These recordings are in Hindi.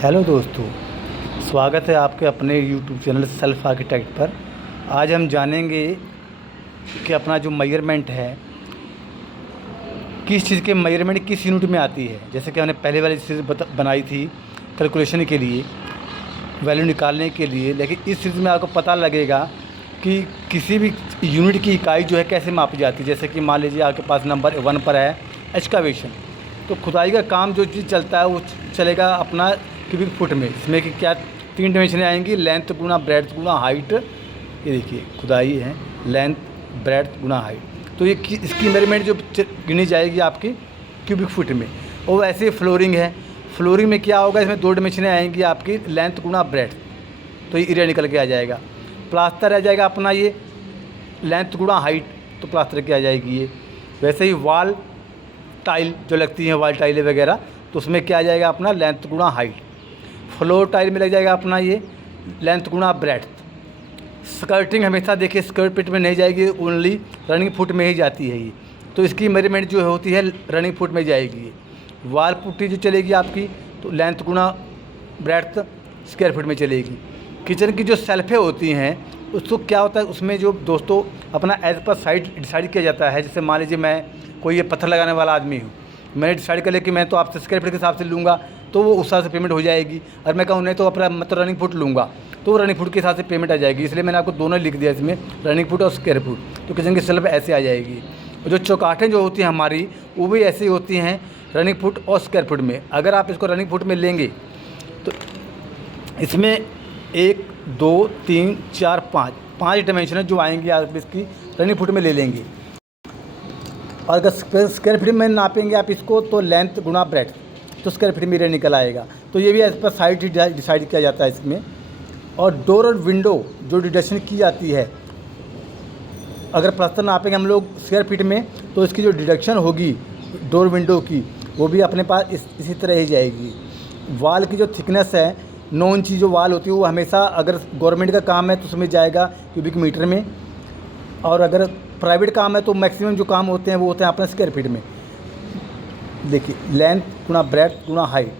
हेलो दोस्तों, स्वागत है आपके अपने यूट्यूब चैनल सेल्फ आर्किटेक्ट पर। आज हम जानेंगे कि अपना जो मेजरमेंट है किस चीज़ के मेजरमेंट किस यूनिट में आती है। जैसे कि हमने पहले वाली चीज़ बनाई थी कैलकुलेशन के लिए, वैल्यू निकालने के लिए, लेकिन इस चीज़ में आपको पता लगेगा कि किसी भी यूनिट की इकाई जो है कैसे मापी जाती है। जैसे कि मान लीजिए आपके पास नंबर 1 पर है एक्सकावेशन, तो खुदाई का काम जो चीज़ चलता है वो चलेगा अपना क्यूबिक फुट में। इसमें कि क्या 3 डायमेंशन आएंगी, लेंथ गुना ब्रेड्थ गुना हाइट। ये देखिए खुदाई है, लेंथ ब्रेड्थ गुना हाइट, तो ये इसकी मेजरमेंट जो गिनी जाएगी आपकी क्यूबिक फुट में। और वैसे ही फ्लोरिंग है, फ्लोरिंग में क्या होगा, इसमें 2 डायमेंशन आएंगी आपकी लेंथ गुना ब्रेड्थ, तो ये एरिया निकल के आ जाएगा। प्लास्टर आ जाएगा अपना ये लेंथ गुना हाइट, तो प्लास्टर की आ जाएगी ये। वैसे ही वॉल टाइल जो लगती हैं, वॉल टाइलें वगैरह, तो उसमें क्या आ जाएगा अपना लेंथ गुना हाइट। फ्लोर टाइल में लग जाएगा अपना ये लेंथ गुना ब्रेड्थ। स्कर्टिंग हमेशा देखिए स्कर्ट पिट में नहीं जाएगी, ओनली रनिंग फुट में ही जाती है ये, तो इसकी मेजरमेंट जो होती है रनिंग फुट में जाएगी। वॉल पुट्टी जो चलेगी आपकी, तो लेंथ गुना ब्रेड्थ स्क्वायर फुट में चलेगी। किचन की जो सेल्फें होती हैं उसको क्या होता है, उसमें जो दोस्तों अपना एज पर साइड डिसाइड किया जाता है। जैसे मान लीजिए मैं कोई ये पत्थर लगाने वाला आदमी हूँ, मैंने डिसाइड कर लिया कि मैं तो आपसे स्क्वायर फुट के हिसाब से लूँगा, तो वो उस हिसाब से पेमेंट हो जाएगी। और मैं कहूँ नहीं तो अपना मतलब रनिंग फुट लूँगा, तो रनिंग फुट के हिसाब से पेमेंट आ जाएगी। इसलिए मैंने आपको दोनों लिख दिया इसमें, रनिंग फुट और स्क्वायर फुट। तो किचन की सेल्फ ऐसे आ जाएगी। और जो चौकाटें जो होती हैं हमारी, वो भी ऐसी होती हैं रनिंग फुट और स्क्वायर फुट में। अगर आप इसको रनिंग फुट में लेंगे तो इसमें 1 2 3 4 5 डायमेंशन जो आएंगी आप इसकी रनिंग फुट में ले लेंगे। और अगर स्क्वायर फीट में नापेंगे आप इसको, तो लेंथ गुना ब्रेड्थ, तो स्क्वायर फीट में एरिया निकल आएगा। तो ये भी एज पर साइड डिसाइड किया जाता है इसमें। और डोर और विंडो जो डिडक्शन की जाती है, अगर प्लास्टर नापेंगे हम लोग स्क्वायर फीट में, तो इसकी जो डिडक्शन होगी डोर विंडो की, वो भी अपने पास इसी तरह ही जाएगी। वाल की जो थिकनेस है, 9 इंची जो वाल होती है, वो हमेशा अगर गवर्नमेंट का काम है तो उसमें जाएगा क्यूबिक मीटर में, और अगर प्राइवेट काम है तो मैक्सिमम जो काम होते हैं वो होते हैं अपने स्क्वायर फीट में। देखिए लेंथ गुना ब्रेड्थ गुना हाइट,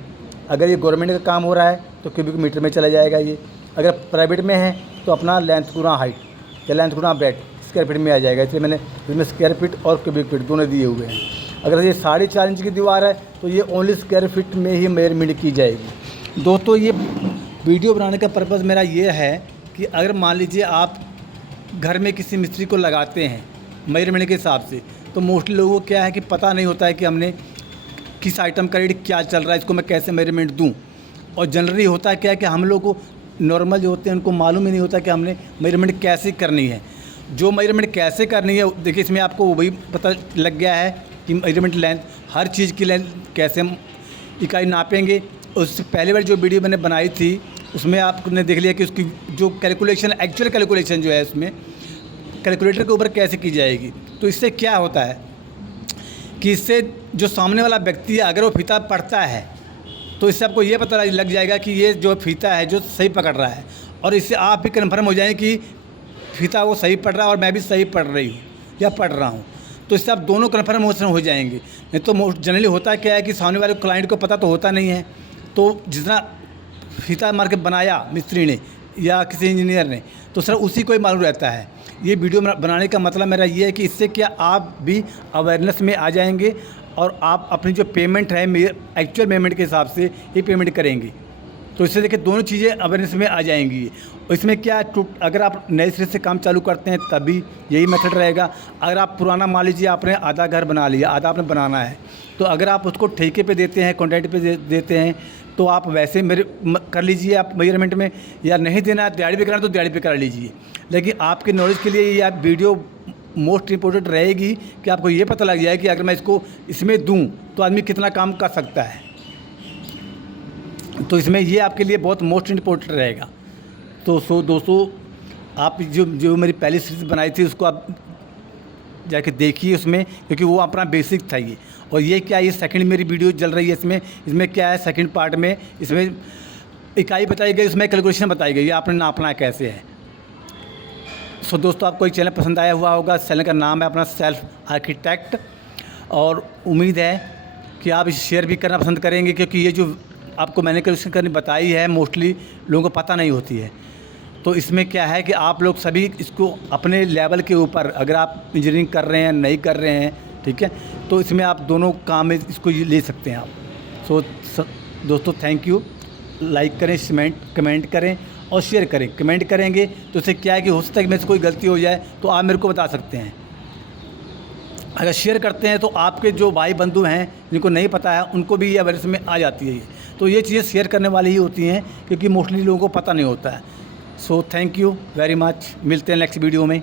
अगर ये गवर्नमेंट का काम हो रहा है तो क्यूबिक मीटर में चला जाएगा ये। अगर प्राइवेट में है तो अपना लेंथ गुना हाइट या लेंथ गुना ब्रेड्थ स्क्वायर फीट में आ जाएगा। इसलिए मैंने इसमें स्क्वायर फीट और क्यूबिक फीट दोनों दिए हुए हैं। अगर ये 4.5 इंच की दीवार है तो ये ओनली स्क्वायर फीट में ही मेजरमेंट की जाएगी। दोस्तों ये वीडियो बनाने का पर्पज़ मेरा ये है कि अगर मान लीजिए आप घर में किसी मिस्त्री को लगाते हैं मेजरमेंट के हिसाब से, तो मोस्टली लोगों को क्या है कि पता नहीं होता है कि हमने किस आइटम का रेट क्या चल रहा है, इसको मैं कैसे मेजरमेंट दूं। और जनरली होता है क्या है कि हम लोग को नॉर्मल जो होते हैं उनको मालूम ही नहीं होता कि हमने मेजरमेंट कैसे करनी है। जो मेजरमेंट कैसे करनी है, देखिए इसमें आपको वही पता लग गया है कि मेजरमेंट लेंथ, हर चीज़ की लेंथ कैसे हम इकाई नापेंगे। उससे पहले बार जो वीडियो मैंने बनाई थी उसमें आपने देख लिया कि उसकी जो कैलकुलेशन, एक्चुअल कैलकुलेशन जो है उसमें कैलकुलेटर के ऊपर कैसे की जाएगी। तो इससे क्या होता है कि इससे जो सामने वाला व्यक्ति है, अगर वो फीता पढ़ता है तो इससे आपको ये पता लग जाएगा कि ये जो फीता है जो सही पकड़ रहा है, और इससे आप भी कन्फर्म हो जाएं कि फीता वो सही पढ़ रहा है और मैं भी सही पढ़ रही हूँ या पढ़ रहा हूँ। तो इससे आप दोनों कन्फर्म हो जाएंगे। नहीं तो जनरली होता क्या है कि सामने वाले क्लाइंट को पता तो होता नहीं है, तो जितना फीता मार के बनाया मिस्त्री ने या किसी इंजीनियर ने, तो सर उसी को ही मालूम रहता है। ये वीडियो बनाने का मतलब मेरा ये है कि इससे क्या आप भी अवेयरनेस में आ जाएंगे और आप अपनी जो पेमेंट है एक्चुअल पेमेंट के हिसाब से ही पेमेंट करेंगे। तो इससे देखिए दोनों चीज़ें अवेयरनेस में आ जाएंगी। और इसमें क्या अगर आप नए सिरे से काम चालू करते हैं तभी यही मेथड रहेगा। अगर आप पुराना मान लीजिए आपने आधा घर बना लिया, आधा आपने बनाना है, तो अगर आप उसको ठेके पे देते हैं, कॉन्ट्रैक्ट पे देते हैं, तो आप वैसे मेरे कर लीजिए आप मेजरमेंट में, या नहीं देना है दिहाड़ी पे कराना तो दिहाड़ी पे करा लीजिए। लेकिन आपके नॉलेज के लिए ये आप वीडियो मोस्ट इम्पोर्टेंट रहेगी कि आपको ये पता लग जाए कि अगर मैं इसको इसमें दूं तो आदमी कितना काम कर सकता है। तो इसमें ये आपके लिए बहुत मोस्ट इम्पोर्टेंट रहेगा। तो दोस्तों आप जो मेरी पहली सीरीज़ बनाई थी उसको आप जाके देखिए उसमें, क्योंकि वो अपना बेसिक था ये। और ये क्या, ये सेकंड मेरी वीडियो चल रही है इसमें क्या है, सेकंड पार्ट में इसमें इकाई बताई गई, उसमें कैलकुलेशन बताई गई है आपने नापना कैसे है। सो दोस्तों आपको ये चैनल पसंद आया हुआ होगा। चैनल का नाम है अपना सेल्फ आर्किटेक्ट, और उम्मीद है कि आप इसे शेयर भी करना पसंद करेंगे, क्योंकि ये जो आपको मैंने कैलकुलेशन करनी बताई है, मोस्टली लोगों को पता नहीं होती है। तो इसमें क्या है कि आप लोग सभी इसको अपने लेवल के ऊपर, अगर आप इंजीनियरिंग कर रहे हैं नहीं कर रहे हैं, ठीक है, तो इसमें आप दोनों काम में इसको ले सकते हैं आप। सो दोस्तों थैंक यू। लाइक करें, कमेंट करें और शेयर करें। कमेंट करेंगे तो इससे क्या है कि हो सकता है कि मेरे से कोई गलती हो जाए तो आप मेरे को बता सकते हैं। अगर शेयर करते हैं तो आपके जो भाई बंधु हैं जिनको नहीं पता है उनको भी ये अवेयरनेस में आ जाती है। तो ये चीज़ें शेयर करने वाली ही होती हैं क्योंकि मोस्टली लोगों को पता नहीं होता है। So thank you very much. मिलते हैं नेक्स्ट वीडियो में।